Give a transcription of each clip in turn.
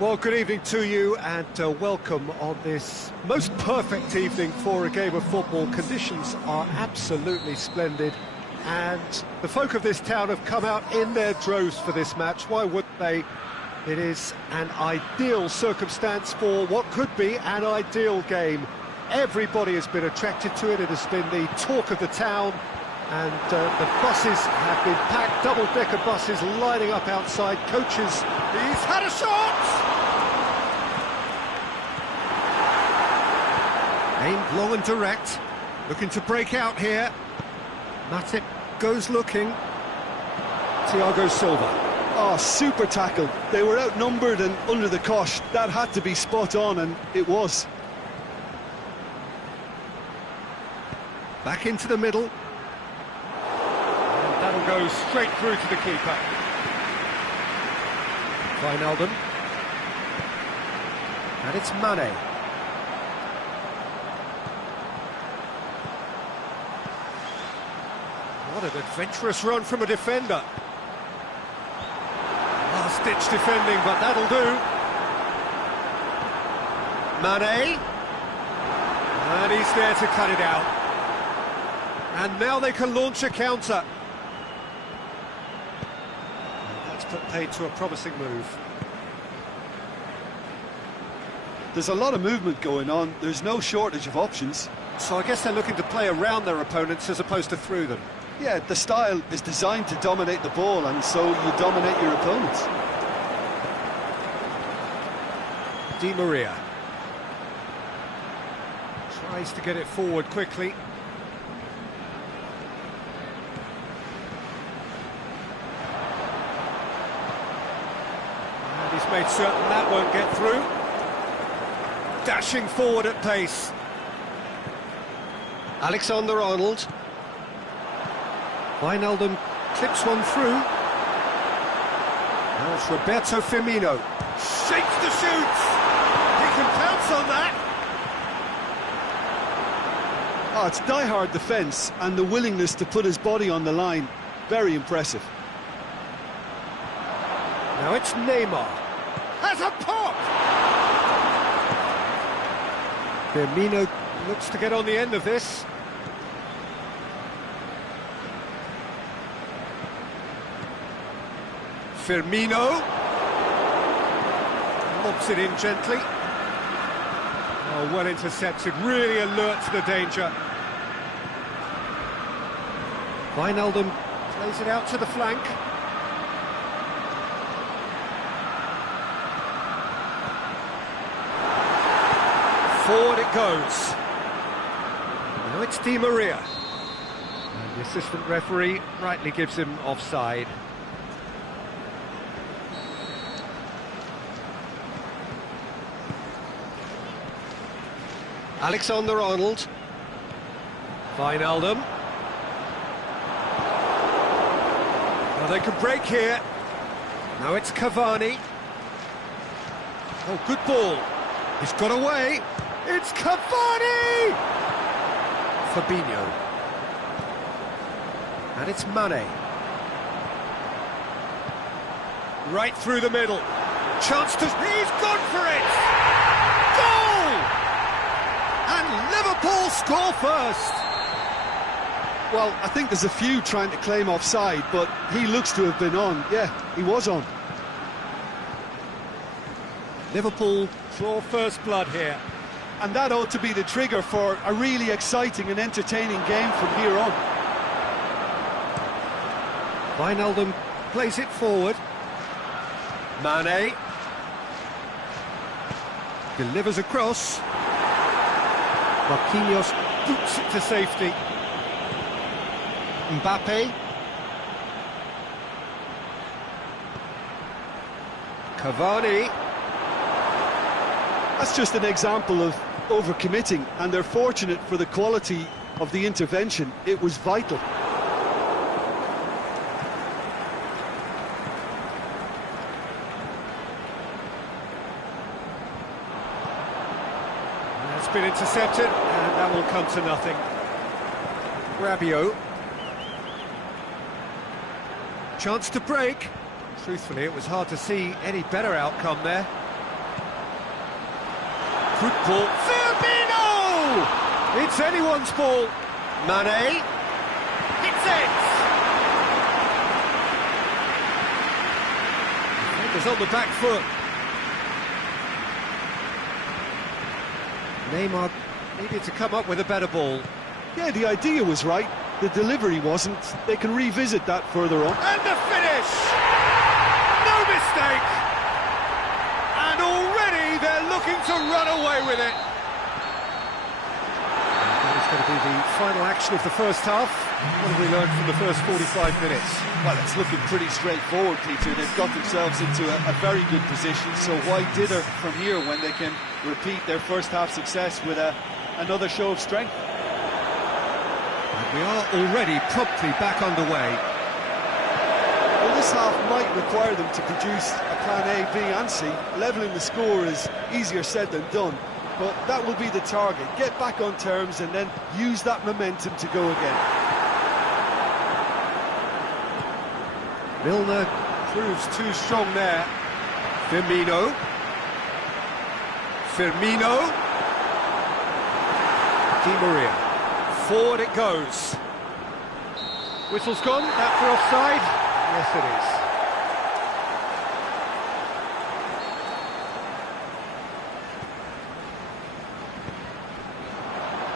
Well, good evening to you and welcome on this most perfect evening for a game of football. Conditions are absolutely splendid and the folk of this town have come out in their droves for this match. Why wouldn't they? It is an ideal circumstance for what could be an ideal game. Everybody has been attracted to it. It has been the talk of the town. And the buses have been packed, double-decker buses lining up outside, coaches. He's had a shot! Aimed long and direct, looking to break out here. Matip goes looking. Thiago Silva. Oh, super tackle. They were outnumbered and under the cosh. That had to be spot on, and it was. Back into the middle. That'll go straight through to the keeper. Wijnaldum. And it's Mane. What an adventurous run from a defender. Last-ditch defending, but that'll do. Mane. And he's there to cut it out. And now they can launch a counter. Put paid to a promising move. There's a lot of movement going on. There's no shortage of options. So I guess they're looking to play around their opponents as opposed to through them. Yeah, the style is designed to dominate the ball, and so you dominate your opponents. Di Maria tries to get it forward quickly. He's made certain that won't get through. Dashing forward at pace. Alexander-Arnold. Wijnaldum clips one through. Now it's Roberto Firmino. Shakes the shoots! He can pounce on that! Oh, it's die-hard defence and the willingness to put his body on the line. Very impressive. Now it's Neymar. Has a pop! Firmino looks to get on the end of this. Firmino lobs it in gently. Oh, well intercepted, really alert to the danger. Wijnaldum plays it out to the flank. Forward it goes. Now it's Di Maria. And the assistant referee rightly gives him offside. Alexander-Arnold. Wijnaldum. Well, they can break here. Now it's Cavani. Oh, good ball. He's got away. It's Cavani! Fabinho. And it's Mane. Right through the middle. Chance to... He's gone for it! Goal! And Liverpool score first! Well, I think there's a few trying to claim offside, but he looks to have been on. Yeah, he was on. Liverpool draw first blood here. And that ought to be the trigger for a really exciting and entertaining game from here on. Wijnaldum plays it forward. Mane delivers across. Marquinhos boots it to safety. Mbappe. Cavani. That's just an example of overcommitting, and they're fortunate for the quality of the intervention. It was vital. It's been intercepted, and that will come to nothing. Rabiot. Chance to break. Truthfully, it was hard to see any better outcome there. Good ball. Firmino! It's anyone's ball. Mane. It's it! Defenders on the back foot. Neymar needed to come up with a better ball. Yeah, the idea was right. The delivery wasn't. They can revisit that further on. And the finish! No mistake! And already they're looking to run away with it. That is going to be the final action of the first half. What have we learned from the first 45 minutes? Well, it's looking pretty straightforward, Peter. They've got themselves into a very good position, so why dither from here when they can repeat their first half success with another show of strength? And we are already promptly back underway. Well, this half might require them to produce a plan A, B and C. Levelling the score is easier said than done, but that will be the target. Get back on terms and then use that momentum to go again. Milner proves too strong there. Firmino. Di Maria. Forward it goes. Whistle's gone, that for offside? Yes, it is.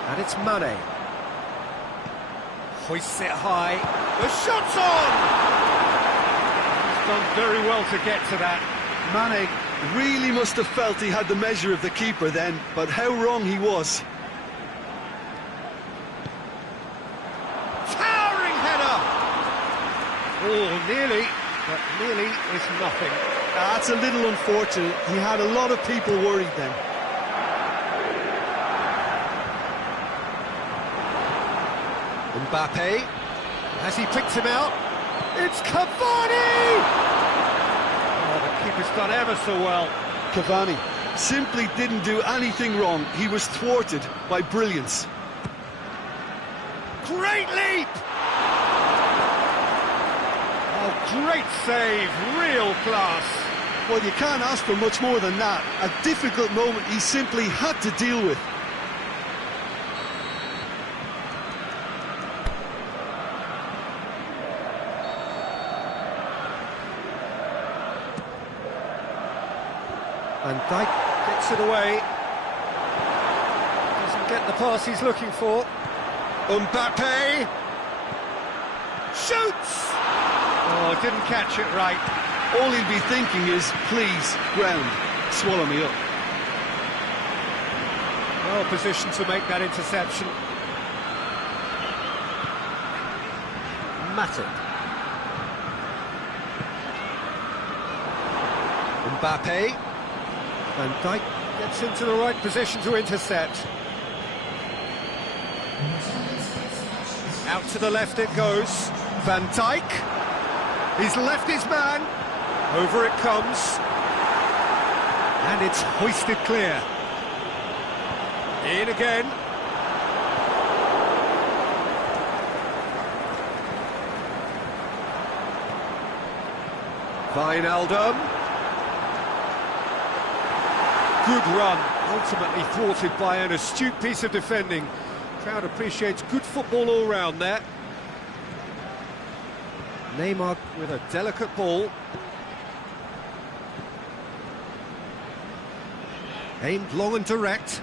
And it's Mane. Hoists it high. The shot's on! He's done very well to get to that. Mane really must have felt he had the measure of the keeper then, but how wrong he was. Towering header! Oh, nearly, but nearly is nothing. That's a little unfortunate. He had a lot of people worried then. Mbappe, has he picked him out? It's Cavani! Oh, the keeper's done ever so well. Cavani simply didn't do anything wrong. He was thwarted by brilliance. Great leap! Oh, great save, real class. Well, you can't ask for much more than that. A difficult moment he simply had to deal with. And Dijk gets it away. Doesn't get the pass he's looking for. Mbappe shoots! Oh, didn't catch it right. All he'll be thinking is, please, ground, swallow me up. Well positioned to make that interception. Matip. Mbappe. Van Dijk gets into the right position to intercept. Out to the left it goes. Van Dijk. He's left his man. Over it comes. And it's hoisted clear. In again. Wijnaldum. Good run, ultimately thwarted by an astute piece of defending. Crowd appreciates good football all round there. Neymar with a delicate ball. Aimed long and direct.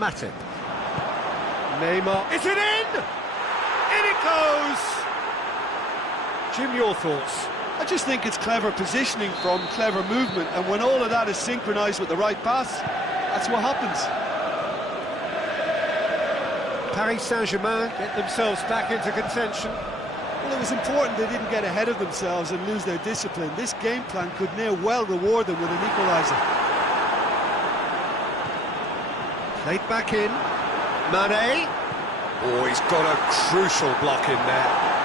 Matip. Neymar. Is it in? In it goes! Jim, your thoughts? I just think it's clever positioning from clever movement, and when all of that is synchronised with the right pass, that's what happens. Paris Saint-Germain get themselves back into contention. Well, it was important they didn't get ahead of themselves and lose their discipline. This game plan could now well reward them with an equaliser. Played back in. Mane. Oh, he's got a crucial block in there.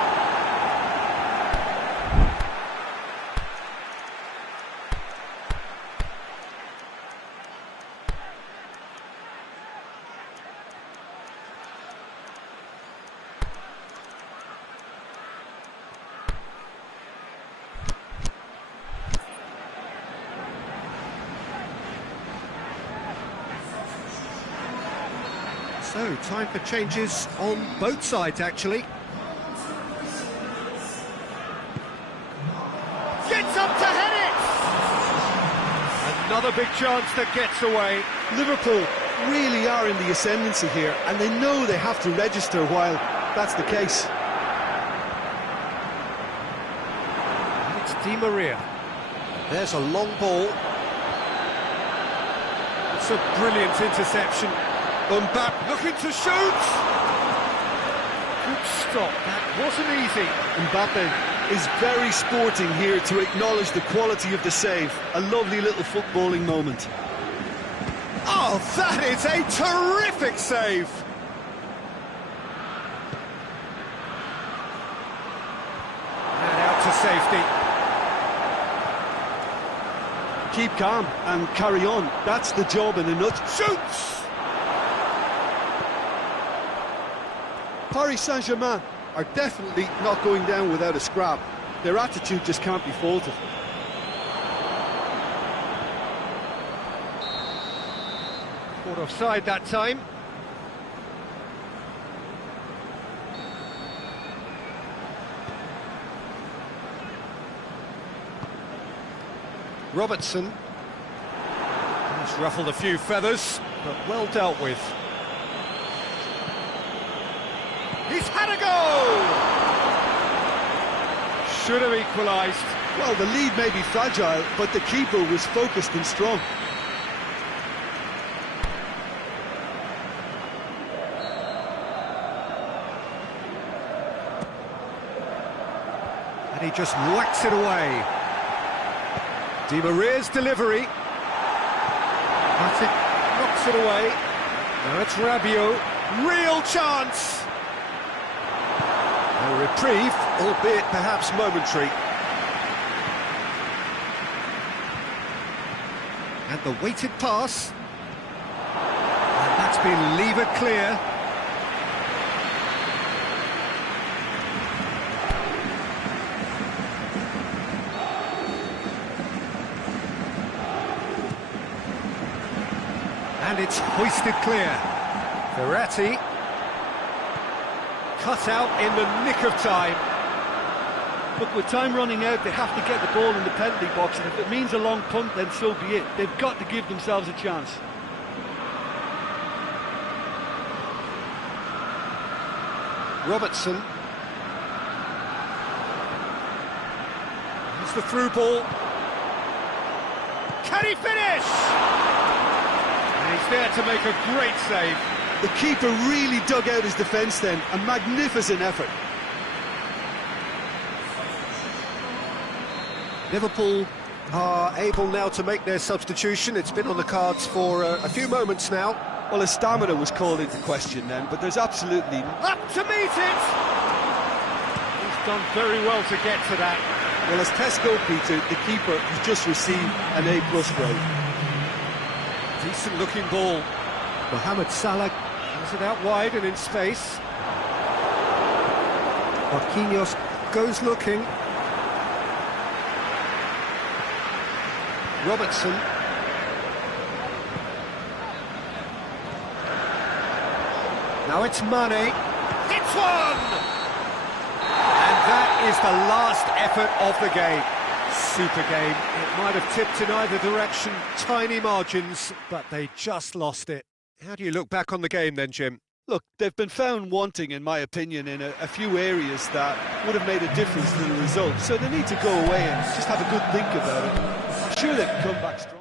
So, time for changes on both sides, actually. Gets up to head it! Another big chance that gets away. Liverpool really are in the ascendancy here, and they know they have to register while that's the case. It's Di Maria. There's a long ball. It's a brilliant interception. Impjampi looking to shoot! Good stop, that wasn't easy. Mbappe is very sporting here to acknowledge the quality of the save. A lovely little footballing moment. Oh, that is a terrific save! And out to safety. Keep calm and carry on. That's the job in a nutshell. Shoots! Paris Saint-Germain are definitely not going down without a scrap. Their attitude just can't be faulted. Caught offside that time. Robertson. He's ruffled a few feathers, but well dealt with. He's had a go! Should have equalised. Well, the lead may be fragile, but the keeper was focused and strong. And he just whacks it away. Di Maria's delivery. Matic knocks it away. Now it's Rabiot. Real chance! A reprieve, albeit perhaps momentary. And the weighted pass. And that's been levered clear. And it's hoisted clear. Verratti. Cut out in the nick of time. Look, with time running out, they have to get the ball in the penalty box, and if it means a long punt, then so be it. They've got to give themselves a chance. Robertson. Here's the through ball. Can he finish? And he's there to make a great save. The keeper really dug out his defence then. A magnificent effort. Liverpool are able now to make their substitution. It's been on the cards for a few moments now. Well, his stamina was called into question then, but there's absolutely... Up to meet it! He's done very well to get to that. Well, as tests go, Peter, the keeper has just received an A+ grade. Decent looking ball. Mohamed Salah has it out wide and in space. Marquinhos goes looking. Robertson. Now it's Mane. It's one! And that is the last effort of the game. Super game. It might have tipped in either direction, tiny margins, but they just lost it. How do you look back on the game then, Jim? Look, they've been found wanting, in my opinion, in a few areas that would have made a difference to the result. So they need to go away and just have a good think about it. I'm sure they can come back strong.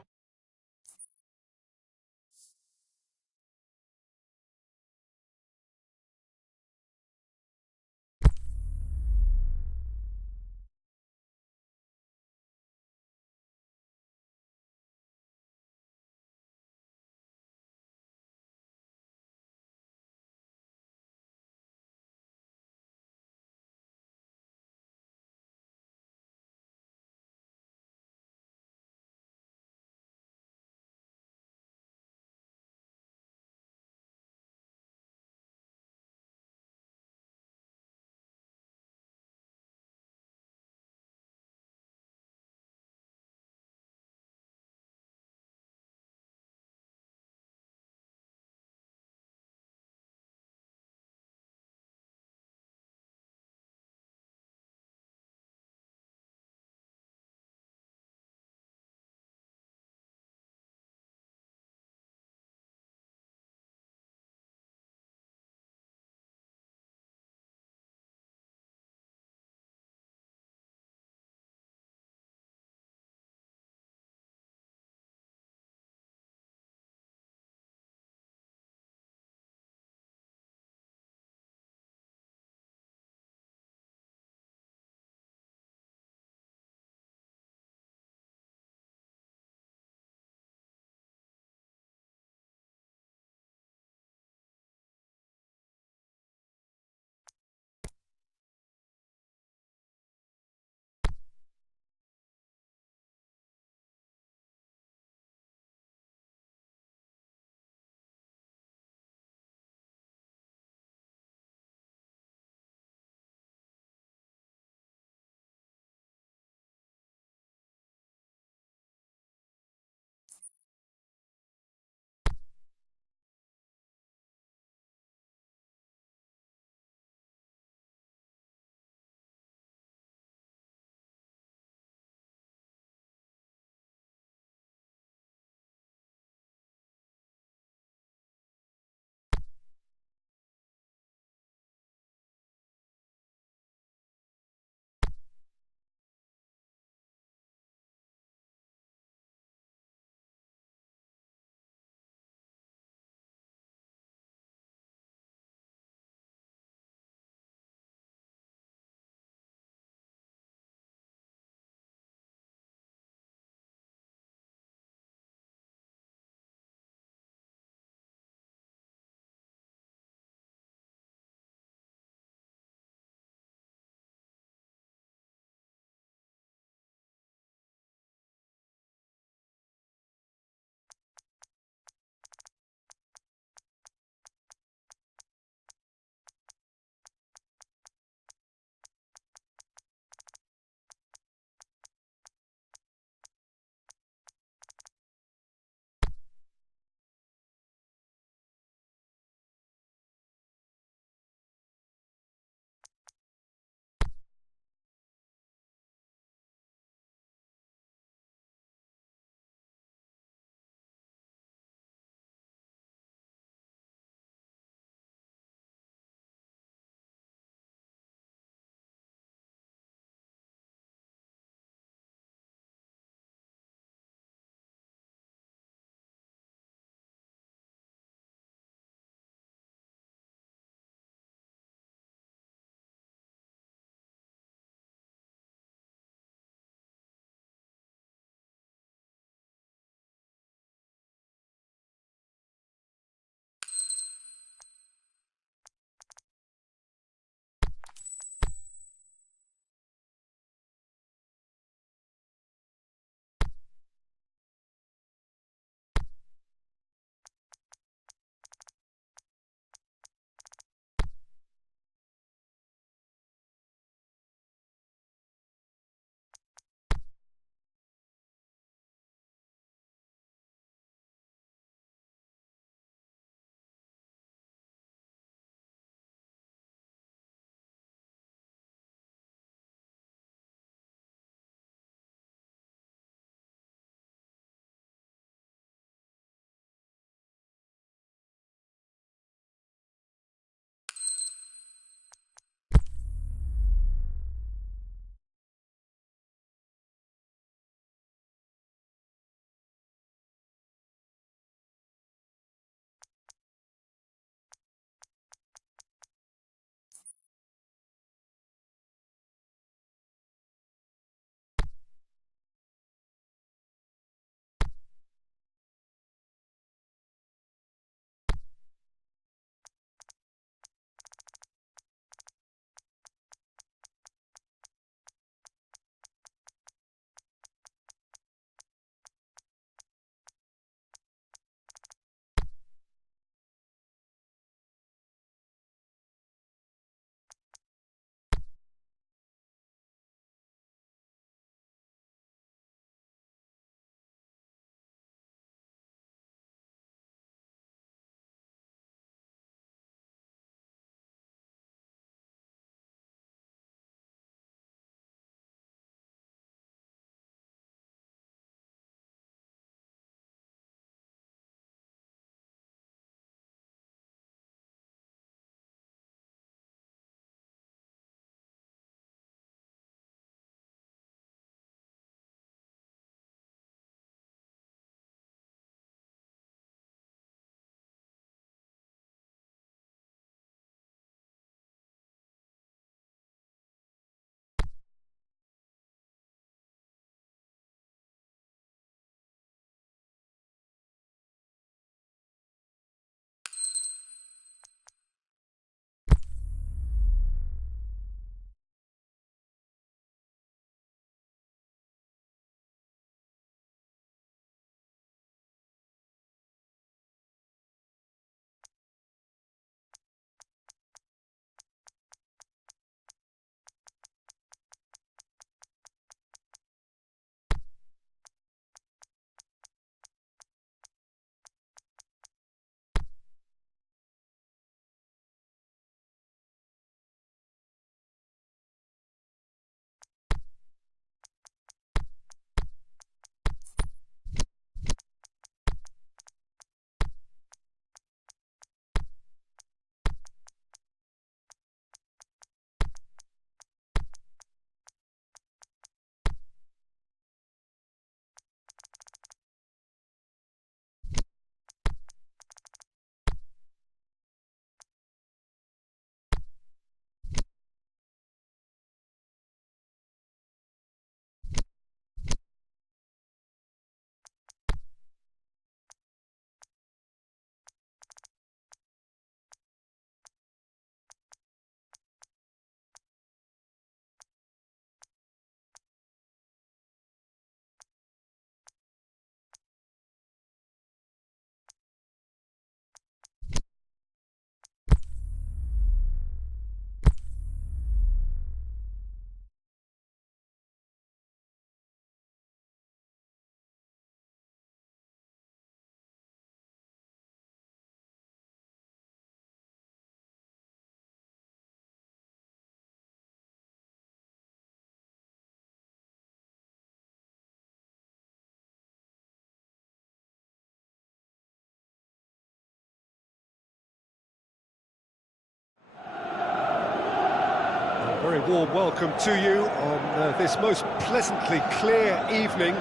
warm welcome to you on this most pleasantly clear evening.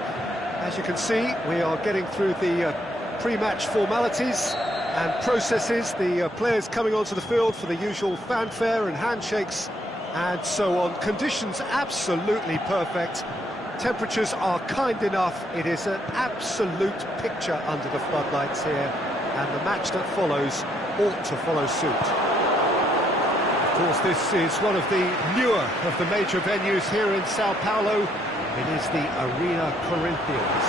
As you can see, we are getting through the pre-match formalities and processes, the players coming onto the field for the usual fanfare and handshakes and so on. Conditions absolutely perfect. Temperatures are kind enough. It is an absolute picture under the floodlights here, and the match that follows ought to follow suit. Of course, this is one of the newer of the major venues here in Sao Paulo. It is the Arena Corinthians.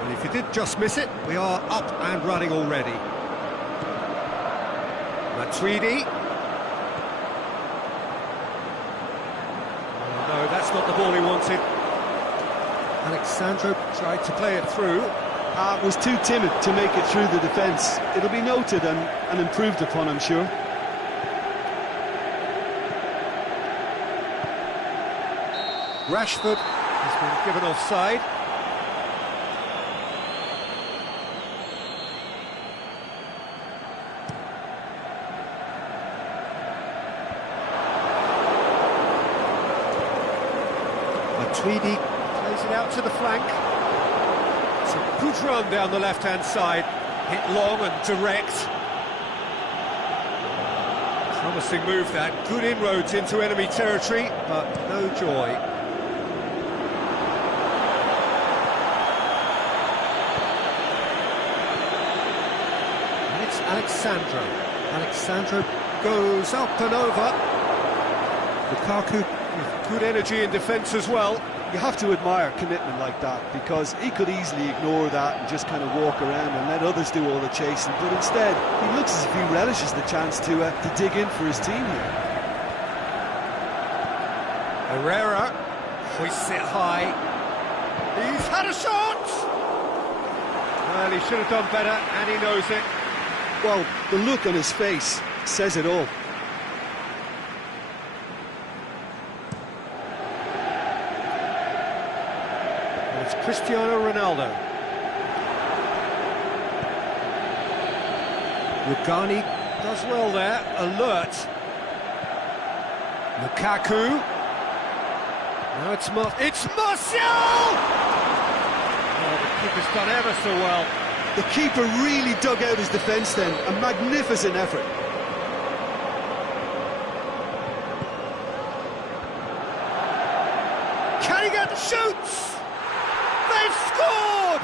And if you did just miss it, we are up and running already. Matuidi. Oh, no, that's not the ball he wanted. Alexandro tried to play it through. Was too timid to make it through the defence. It'll be noted and improved upon, I'm sure. Rashford has been given offside. Matuidi plays it out to the flank. It's a good run down the left-hand side, hit long and direct. Promising move that, good inroads into enemy territory, but no joy. And it's Alexandro. Alexandro goes up and over. Lukaku with good energy in defence as well. You have to admire commitment like that, because he could easily ignore that and just kind of walk around and let others do all the chasing, but instead he looks as if he relishes the chance to dig in for his team here. Herrera hoists it high. He's had a shot! Well, he should have done better, and he knows it. Well, the look on his face says it all. It's Cristiano Ronaldo. Rugani does well there, alert. Lukaku. Now it's Martial! Oh, the keeper's done ever so well. The keeper really dug out his defence then, a magnificent effort. Can he get the shoots? They've scored!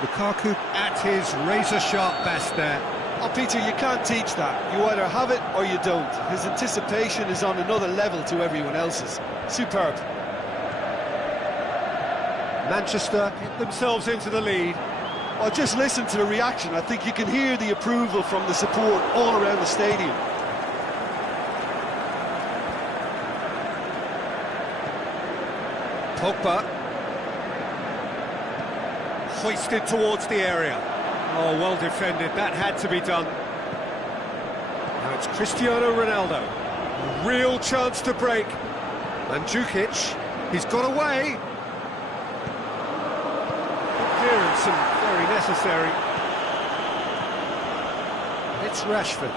Lukaku at his razor-sharp best there. Oh, Peter, you can't teach that. You either have it or you don't. His anticipation is on another level to everyone else's. Superb. Manchester get themselves into the lead. Oh, just listen to the reaction. I think you can hear the approval from the support all around the stadium. Pogba. Hoisted towards the area. Oh, well defended, that had to be done. Now it's Cristiano Ronaldo. A real chance to break. Mandzukic, he's got away. Clearance and very necessary. It's Rashford.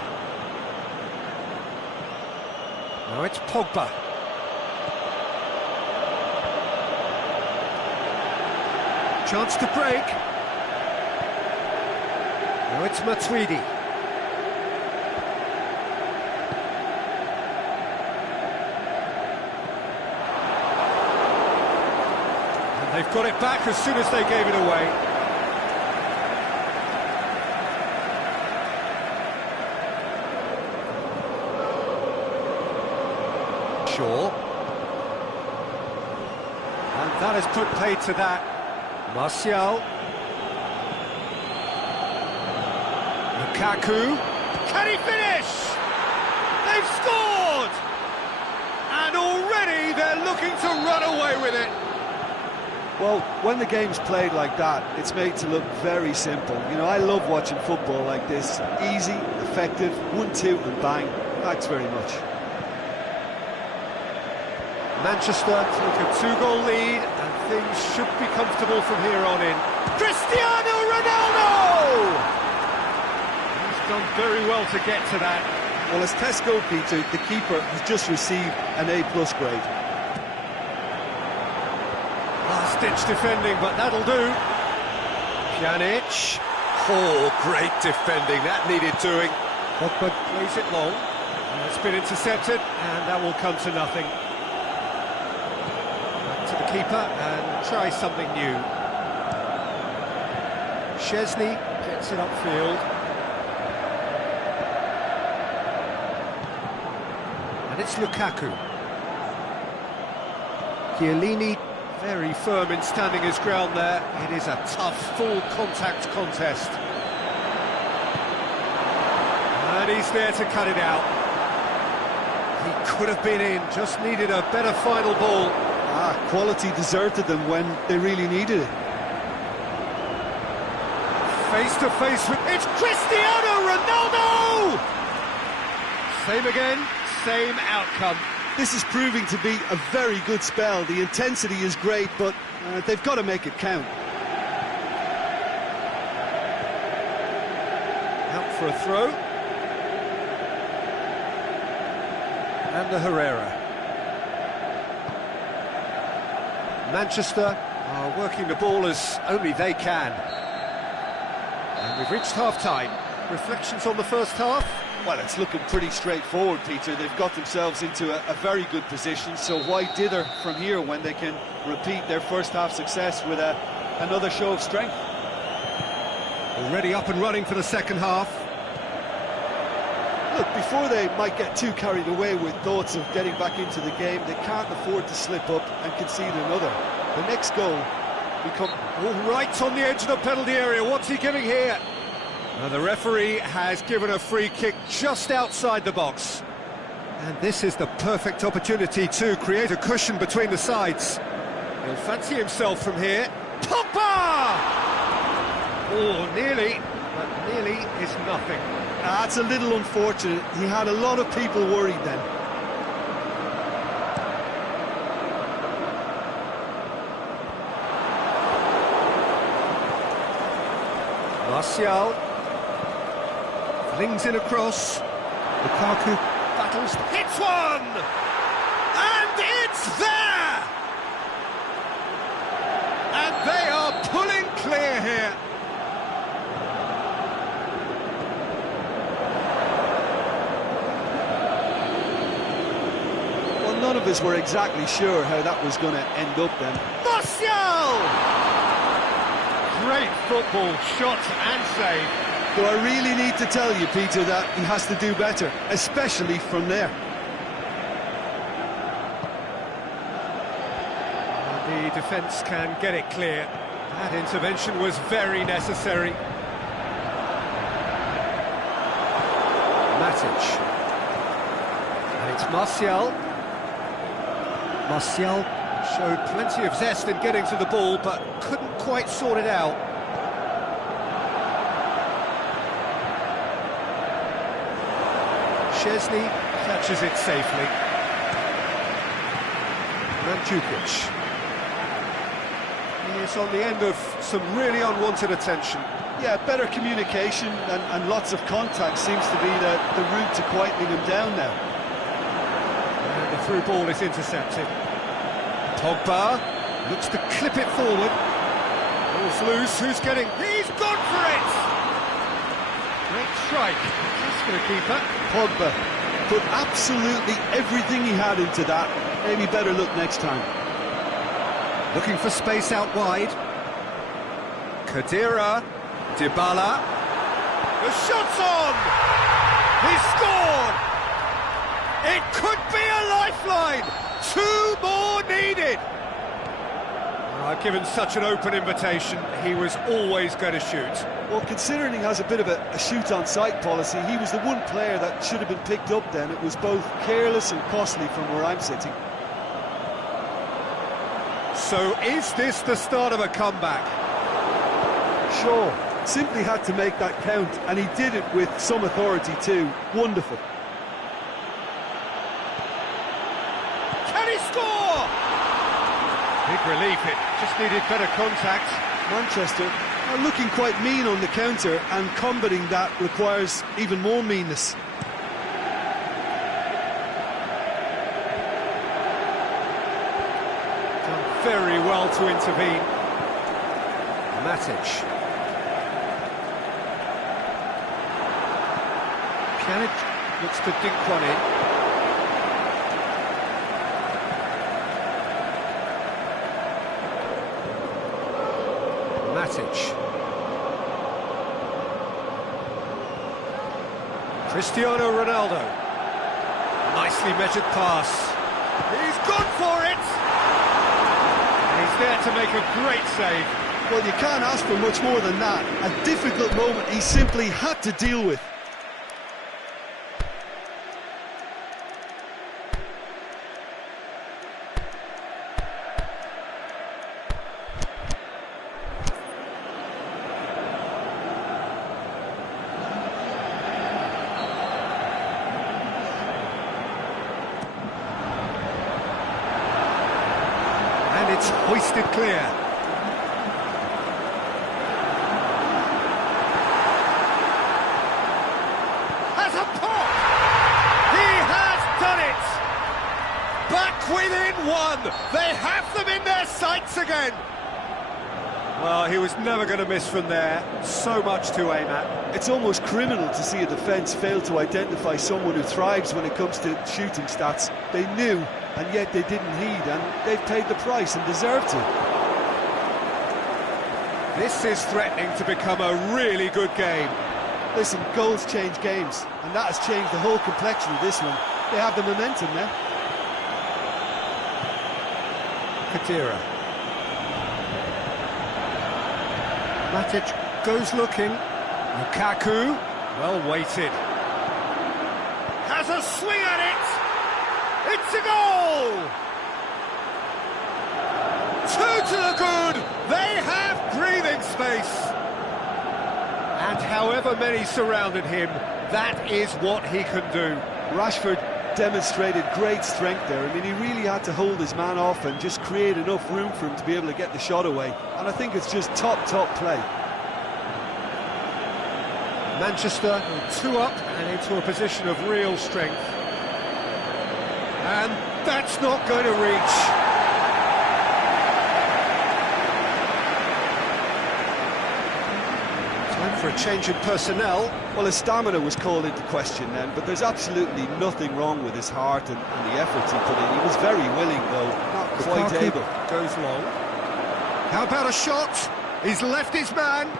Now it's Pogba. Chance to break. Now it's Matuidi. And they've got it back as soon as they gave it away. Shaw. And that has put paid to that. Martial. Lukaku. Can he finish? They've scored! And already they're looking to run away with it. Well, when the game's played like that, it's made to look very simple. You know, I love watching football like this. Easy, effective, 1-2 and bang. Thanks very much. Manchester take a 2-goal lead, and things should be comfortable from here on in. Cristiano Ronaldo! He's done very well to get to that. Well, as tests go, Peter, the keeper has just received an A+ grade. Last-ditch defending, but that'll do. Pjanic. Oh, great defending, that needed doing. Pogba plays it long. It's been intercepted, and that will come to nothing. Back to the keeper, and try something new. Szczesny gets it upfield. And it's Lukaku. Chiellini, very firm in standing his ground there. It is a tough, full-contact contest. And he's there to cut it out. He could have been in, just needed a better final ball. Quality deserted them when they really needed it. Face to face with... It's Cristiano Ronaldo! Same again, same outcome. This is proving to be a very good spell. The intensity is great, but they've got to make it count. Out for a throw. And the Herrera. Manchester are working the ball as only they can. And we've reached half-time. Reflections on the first half? Well, it's looking pretty straightforward, Peter. They've got themselves into a very good position, so why dither from here when they can repeat their first half success with another show of strength? Already up and running for the second half. Look, before they might get too carried away with thoughts of getting back into the game, they can't afford to slip up and concede another. The next goal become... All right on the edge of the penalty area. What's he giving here? The referee has given a free kick just outside the box. And this is the perfect opportunity to create a cushion between the sides. He'll fancy himself from here. Pogba! Oh, nearly, but nearly is nothing. That's a little unfortunate. He had a lot of people worried then. Martial flings in across. Lukaku battles, hits one! And it's there! And they are pulling clear here. Well, none of us were exactly sure how that was going to end up then. Martial! Great football, shot and save. Do I really need to tell you, Peter, that he has to do better, especially from there? The defence can get it clear. That intervention was very necessary. Matic. And it's Martial. Martial showed plenty of zest in getting to the ball, but couldn't quite sort it out. Szczesny catches it safely. Mandzukic. He is on the end of some really unwanted attention. Yeah, better communication and lots of contact seems to be the route to quietening him down now. And the through ball is intercepted. Pogba looks to clip it forward. Ball's loose, who's getting... He's gone for it! Great strike, that's for the keeper. Pogba put absolutely everything he had into that. Maybe better look next time. Looking for space out wide. Khedira, Dybala. The shot's on! He scored! It could be a lifeline! 2 more needed! Given such an open invitation, he was always going to shoot. Well, considering he has a bit of a shoot-on-sight policy, he was the one player that should have been picked up then. It was both careless and costly from where I'm sitting. So is this the start of a comeback? Sure, simply had to make that count, and he did it with some authority too. Wonderful. Can he score? Big relief, it just needed better contact. Manchester are looking quite mean on the counter, and combating that requires even more meanness. very well to intervene. Matic. Pjanic looks to dink one in. Matic. Cristiano Ronaldo. Nicely measured pass. He's gone for it! And he's there to make a great save. Well, you can't ask for much more than that. A difficult moment he simply had to deal with. And it's hoisted clear. Has a pop! He has done it! Back within one! They have them in their sights again! Well, he was never going to miss from there. So much to aim at. It's almost criminal to see a defence fail to identify someone who thrives when it comes to shooting stats. They knew, and yet they didn't heed, and they've paid the price and deserve to. This is threatening to become a really good game. Listen, goals change games, and that has changed the whole complexion of this one. They have the momentum now. Kadira. Matic goes looking. Lukaku, well weighted. Has a swing at it! It's a goal! 2 to the good! They have breathing space! And however many surrounded him, that is what he can do. Rashford demonstrated great strength there. I mean, he really had to hold his man off and just create enough room for him to be able to get the shot away. And I think it's just top play. Manchester 2 up and into a position of real strength. And that's not going to reach. Time for a change in personnel. Well, his stamina was called into question then, but there's absolutely nothing wrong with his heart and the efforts he put in. He was very willing, though, not quite able. Goes long. How about a shot? He's left his man.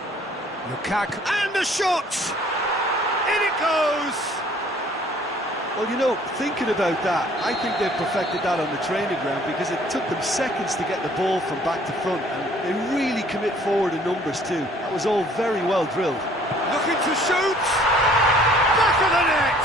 Lukaku, and a shot! In it goes! Well, you know, thinking about that, I think they've perfected that on the training ground because it took them seconds to get the ball from back to front, and they really commit forward in numbers too. That was all very well drilled. Looking to shoot! Back of the net!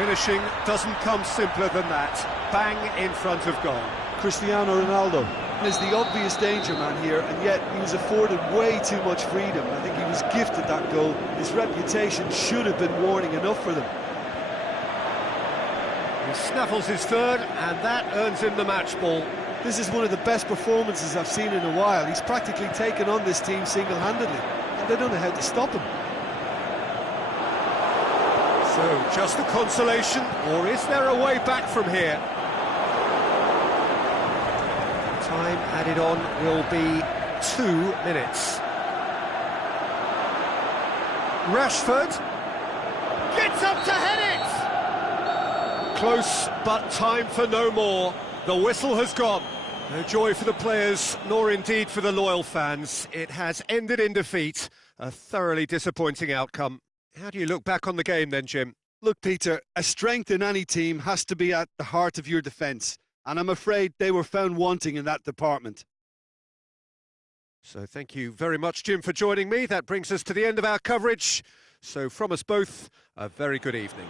Finishing doesn't come simpler than that. Bang in front of goal. Cristiano Ronaldo is the obvious danger man here, and yet he was afforded way too much freedom. I think he was gifted that goal. His reputation should have been warning enough for them. He snaffles his third, and that earns him the match ball. This is one of the best performances I've seen in a while. He's practically taken on this team single-handedly, and they don't know how to stop him. So, just a consolation, or is there a way back from here? Time added on will be 2 minutes. Rashford gets up to head it! Close, but time for no more. The whistle has gone. No joy for the players, nor indeed for the loyal fans. It has ended in defeat. A thoroughly disappointing outcome. How do you look back on the game then, Jim? Look, Peter, a strength in any team has to be at the heart of your defence. And I'm afraid they were found wanting in that department. So thank you very much, Jim, for joining me. That brings us to the end of our coverage. So from us both, a very good evening.